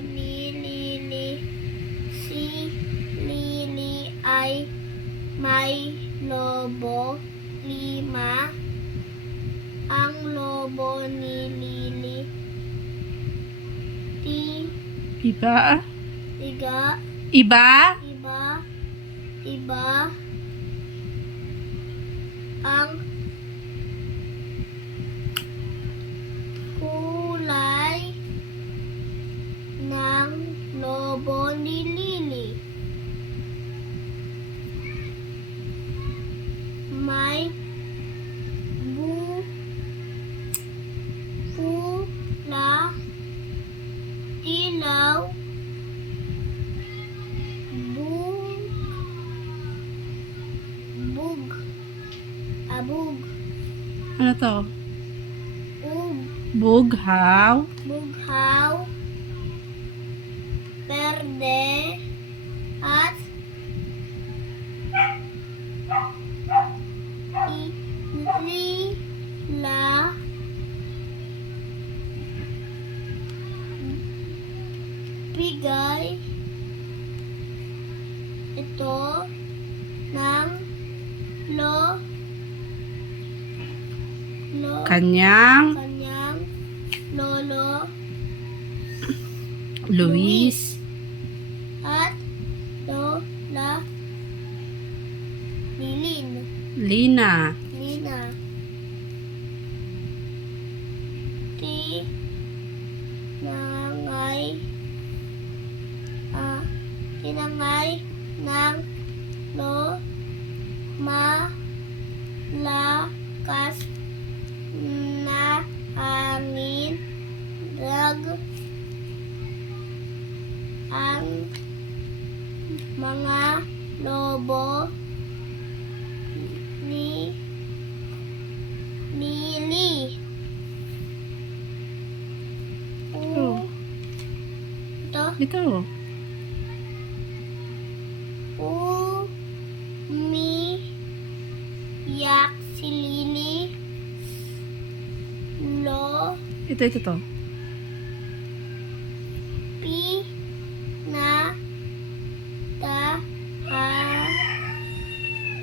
ni Lily. Si Lily ay may lobo 5. Ang lobo ni Lily Iba? tiga Iba? iba ang kulay ng lobo ni Lily. May pula, ilaw, abug, Ano to? ub, Bughaw? bughaw, berde, at lila. Bigay ito ng Kanyang kanyang lolo Luis. at lola Lina. Tinangay ng malakas na hangin ang mga lobo ni Lily. Ito. Umiyak si Lily. Ito to.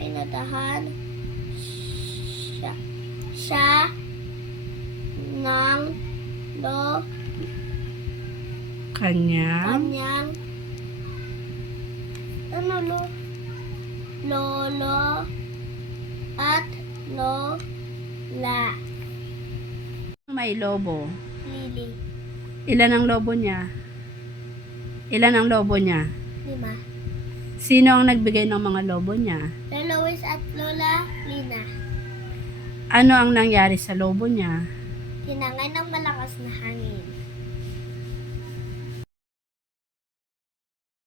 Pinatahan siya ng Kanyang lolo at lola may lobo. Lily. Ilan ang lobo niya? 5. Sino ang nagbigay ng mga lobo niya? Lola Luis at Lola Lina. Ano ang nangyari sa lobo niya? Tinangay ng malakas na hangin